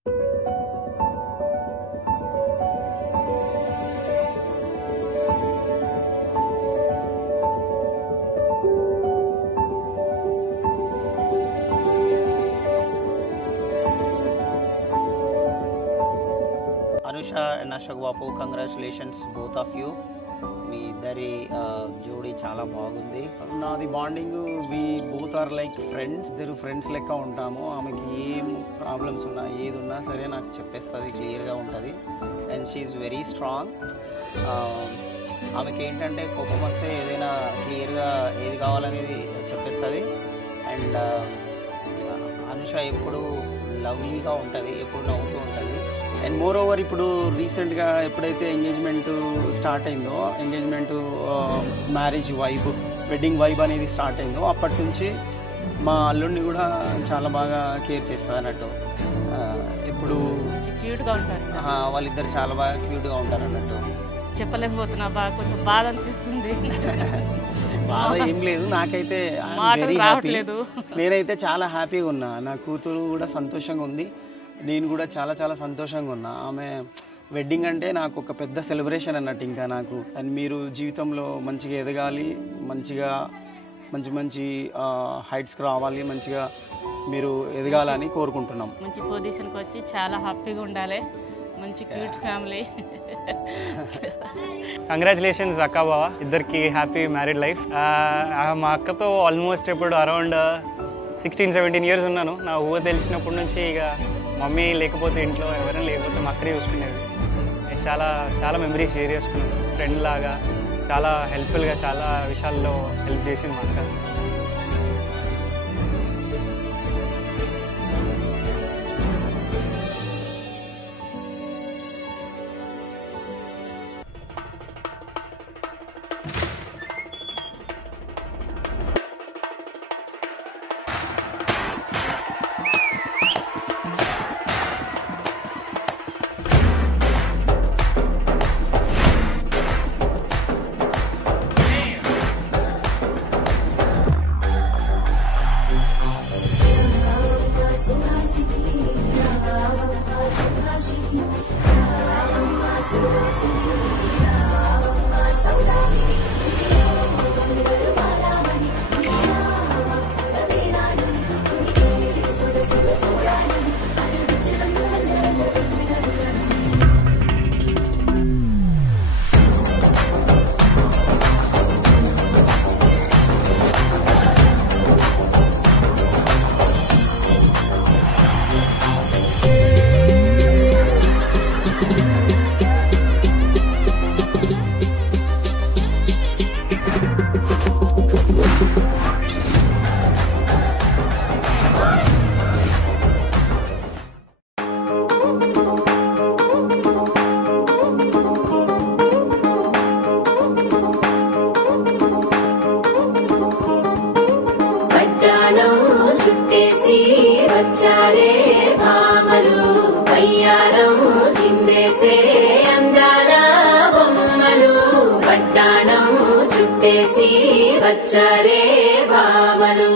Anusha and Ashok Bapu, congratulations both of you. మీ ఇద్దరి జోడీ చాలా బాగుంది. నాది bonding, we both are like friends. ఇద్దరు ఫ్రెండ్స్ లెక్క ఉంటాము. ఆమెకి ఏం ప్రాబ్లమ్స్ ఉన్నా ఏది ఉన్నా సరే నాకు చెప్పేస్తుంది, క్లియర్గా ఉంటుంది. And she is very strong. ఆమెకి ఏంటంటే కోపం వస్తే ఏదైనా క్లియర్గా ఏది కావాలనేది చెప్పేస్తుంది. అండ్ అనుష ఎప్పుడు లవ్లీగా ఉంటుంది, ఎప్పుడు నవ్వుతూ ఉంటుంది. అండ్ మోర్ ఓవర్ ఇప్పుడు రీసెంట్గా ఎప్పుడైతే ఎంగేజ్మెంట్ స్టార్ట్ అయిందో, engagement marriage vibe, wedding vibe అనేది స్టార్ట్ అయిందో అప్పటి నుంచి మా అల్లుడిని కూడా చాలా బాగా కేర్ చేస్తుంది అన్నట్టు. ఇప్పుడు క్యూట్గా ఉంటారు వాళ్ళిద్దరు, చాలా బాగా క్యూట్గా ఉంటారు అన్నట్టు. చెప్పలేకపోతున్నా, బాగా కొంచెం బాధ అనిపిస్తుంది. బాధ ఏం లేదు, నాకైతే వెరీ హ్యాపీ. నేనైతే చాలా హ్యాపీగా ఉన్నా. నా కూతురు కూడా సంతోషంగా ఉంది, నేను కూడా చాలా చాలా సంతోషంగా ఉన్నా. ఆమె వెడ్డింగ్ అంటే నాకు ఒక పెద్ద సెలబ్రేషన్ అన్నట్టు ఇంకా నాకు. అండ్ మీరు జీవితంలో మంచిగా ఎదగాలి, మంచిగా మంచి మంచి హైట్స్కి రావాలి, మంచిగా మీరు ఎదగాలని కోరుకుంటున్నాం. మంచి పొజిషన్కి వచ్చి చాలా హ్యాపీగా ఉండాలి, మంచి క్యూట్ ఫ్యామిలీ. కంగ్రాచులేషన్స్ అక్క బావ, ఇద్దరికి హ్యాపీ మ్యారీడ్ లైఫ్. మా అక్కతో ఆల్మోస్ట్ ఇప్పుడు అరౌండ్ 16-17 ఇయర్స్ ఉన్నాను. నా ఊహ తెలిసినప్పటి నుంచి ఇక మమ్మీ లేకపోతే ఇంట్లో ఎవరైనా లేకపోతే మా అక్కడే చూసుకునేది. చాలా చాలా మెమరీస్ షేర్ చేసుకున్నాను. ఫ్రెండ్ లాగా చాలా హెల్ప్ఫుల్గా చాలా విషయాల్లో హెల్ప్ చేసింది మా అక్క. వచ్చారే భామలు, పయ్యారం చిందేసే అందాల బొమ్మలు. పట్టాణం చుట్టేసి వచ్చారే భామలు.